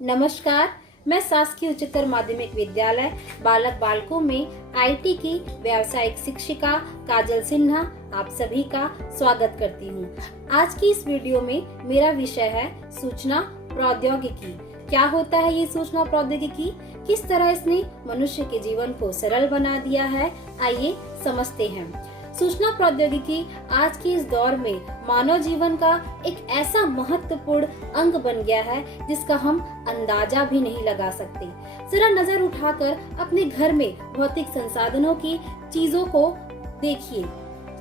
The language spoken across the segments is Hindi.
नमस्कार, मैं शासकीय उच्चतर माध्यमिक विद्यालय बालक बालकों में आईटी की व्यावसायिक शिक्षिका काजल सिन्हा आप सभी का स्वागत करती हूँ। आज की इस वीडियो में मेरा विषय है सूचना प्रौद्योगिकी। क्या होता है ये सूचना प्रौद्योगिकी, किस तरह इसने मनुष्य के जीवन को सरल बना दिया है, आइए समझते हैं। सूचना प्रौद्योगिकी आज के इस दौर में मानव जीवन का एक ऐसा महत्वपूर्ण अंग बन गया है जिसका हम अंदाजा भी नहीं लगा सकते। जरा नजर उठाकर अपने घर में भौतिक संसाधनों की चीजों को देखिए,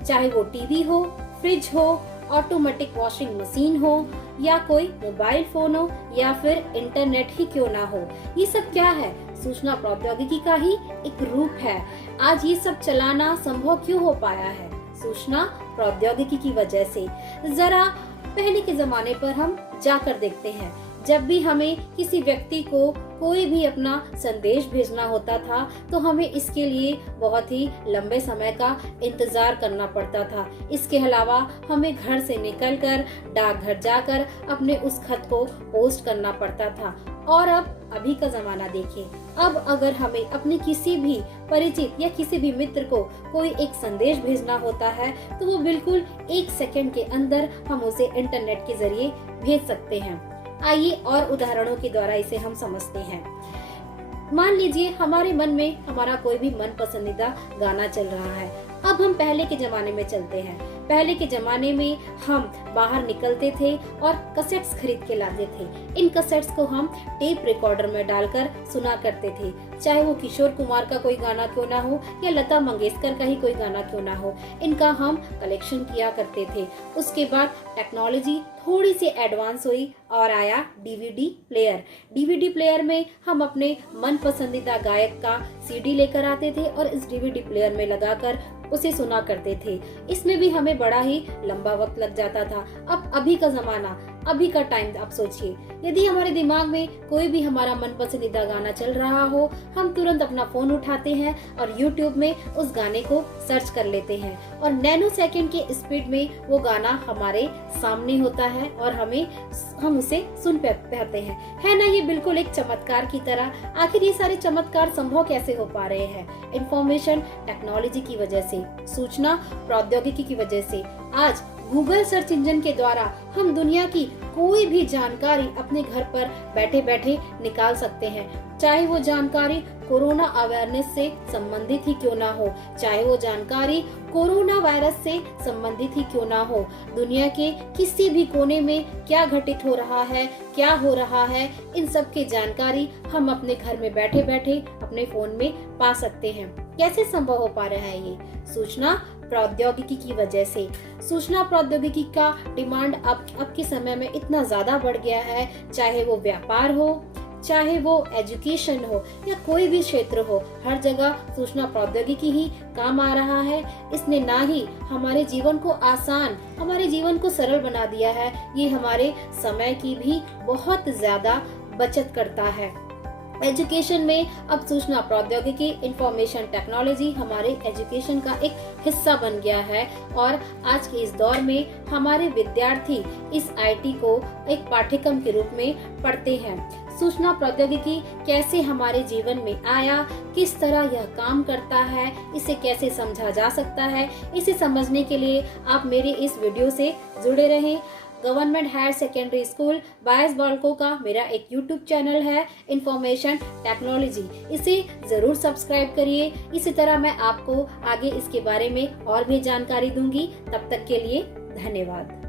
चाहे वो टीवी हो, फ्रिज हो, ऑटोमेटिक वॉशिंग मशीन हो या कोई मोबाइल फोन हो या फिर इंटरनेट ही क्यों ना हो, ये सब क्या है? सूचना प्रौद्योगिकी का ही एक रूप है। आज ये सब चलाना संभव क्यों हो पाया है? सूचना प्रौद्योगिकी की वजह से। जरा पहले के जमाने पर हम जाकर देखते हैं, जब भी हमें किसी व्यक्ति को कोई भी अपना संदेश भेजना होता था तो हमें इसके लिए बहुत ही लंबे समय का इंतजार करना पड़ता था। इसके अलावा हमें घर से निकलकर डाकघर जाकर अपने उस खत को पोस्ट करना पड़ता था। और अब अभी का जमाना देखिए, अब अगर हमें अपने किसी भी परिचित या किसी भी मित्र को कोई एक संदेश भेजना होता है तो वो बिल्कुल 1 सेकंड के अंदर हम उसे इंटरनेट के जरिए भेज सकते हैं। आइए और उदाहरणों के द्वारा इसे हम समझते हैं। मान लीजिए हमारे मन में हमारा कोई भी मन पसंदीदा गाना चल रहा है। अब हम पहले के जमाने में चलते हैं। पहले के जमाने में हम बाहर निकलते थे और कैसेट्स खरीद के लाते थे। इन कैसेट्स को हम टेप रिकॉर्डर में डालकर सुना करते थे, चाहे वो किशोर कुमार का कोई गाना क्यों ना हो या लता मंगेशकर का ही कोई गाना क्यों ना हो, इनका हम कलेक्शन किया करते थे। उसके बाद टेक्नोलॉजी थोड़ी सी एडवांस हुई और आया डीवीडी प्लेयर। डीवीडी प्लेयर में हम अपने मन पसंदीदा गायक का सीडी लेकर आते थे और इस डीवीडी प्लेयर में लगाकर उसे सुना करते थे। इसमें भी हमें बड़ा ही लंबा वक्त लग जाता था। अब अभी का जमाना, अभी का टाइम आप सोचिए, यदि हमारे दिमाग में कोई भी हमारा मन पसंदीदा गाना चल रहा हो, हम तुरंत अपना फोन उठाते हैं और YouTube में उस गाने को सर्च कर लेते हैं और नैनो सेकंड के स्पीड में वो गाना हमारे सामने होता है और हम उसे सुन पाते हैं। है ना ये बिल्कुल एक चमत्कार की तरह। आखिर ये सारे चमत्कार संभव कैसे हो पा रहे हैं? इंफॉर्मेशन टेक्नोलॉजी की वजह से, सूचना प्रौद्योगिकी की वजह से। आज गूगल सर्च इंजन के द्वारा हम दुनिया की कोई भी जानकारी अपने घर पर बैठे बैठे निकाल सकते हैं, चाहे वो जानकारी कोरोना अवेयरनेस से संबंधित ही क्यों ना हो, चाहे वो जानकारी कोरोना वायरस से संबंधित ही क्यों ना हो। दुनिया के किसी भी कोने में क्या घटित हो रहा है, क्या हो रहा है, इन सब की जानकारी हम अपने घर में बैठे बैठे अपने फोन में पा सकते हैं। कैसे संभव हो पा रहा है ये? सूचना प्रौद्योगिकी की वजह से। सूचना प्रौद्योगिकी का डिमांड अब के समय में इतना ज्यादा बढ़ गया है, चाहे वो व्यापार हो, चाहे वो एजुकेशन हो या कोई भी क्षेत्र हो, हर जगह सूचना प्रौद्योगिकी ही काम आ रहा है। इसने ना ही हमारे जीवन को आसान, हमारे जीवन को सरल बना दिया है, ये हमारे समय की भी बहुत ज्यादा बचत करता है। एजुकेशन में अब सूचना प्रौद्योगिकी, इंफॉर्मेशन टेक्नोलॉजी हमारे एजुकेशन का एक हिस्सा बन गया है और आज के इस दौर में हमारे विद्यार्थी इस आईटी को एक पाठ्यक्रम के रूप में पढ़ते हैं। सूचना प्रौद्योगिकी कैसे हमारे जीवन में आया, किस तरह यह काम करता है, इसे कैसे समझा जा सकता है, इसे समझने के लिए आप मेरे इस वीडियो से जुड़े रहें। गवर्नमेंट हायर सेकेंडरी स्कूल बायस बालकों का मेरा एक YouTube चैनल है, इंफॉर्मेशन टेक्नोलॉजी, इसे जरूर सब्सक्राइब करिए। इसी तरह मैं आपको आगे इसके बारे में और भी जानकारी दूंगी। तब तक के लिए धन्यवाद।